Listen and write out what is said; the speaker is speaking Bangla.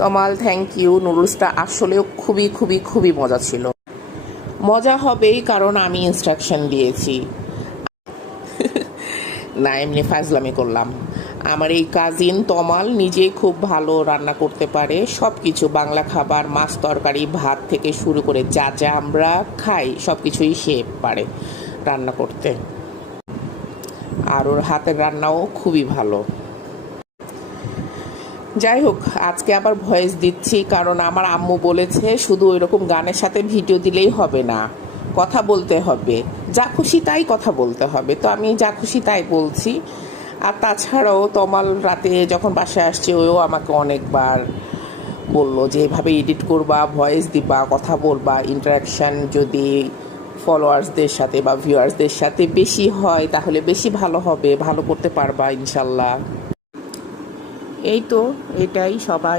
Tamal, thank you. নুডলসটা আসলেও খুবই খুবই খুবই মজা ছিল। মজা হবেই, কারণ আমি ইনস্ট্রাকশন দিয়েছি। না, এমনি ফাজলামি করলাম। আমার এই কাজিন তমাল নিজেই খুব ভালো রান্না করতে পারে, সব কিছু, বাংলা খাবার, মাছ তরকারি, ভাত থেকে শুরু করে যা যা আমরা খাই সব কিছুই সে পারে রান্না করতে। আর ওর হাতের রান্নাও খুবই ভালো। যাই হোক, আজকে আবার ভয়েস দিচ্ছি কারণ আমার আম্মু বলেছে শুধু ওইরকম গানের সাথে ভিডিও দিলেই হবে না, কথা বলতে হবে, যা খুশি তাই কথা বলতে হবে। তো আমি যা খুশি তাই বলছি। আর তাছাড়াও তমাল রাতে যখন বাসায় আসছে ওও আমাকে অনেকবার বললো যে এভাবে এডিট করবা, ভয়েস দিবা, কথা বলবা, ইন্টারাকশান যদি ফলোয়ার্সদের সাথে বা ভিউয়ার্সদের সাথে বেশি হয় তাহলে বেশি ভালো হবে, ভালো করতে পারবা ইনশাল্লাহ। এই তো, এটাই সবাই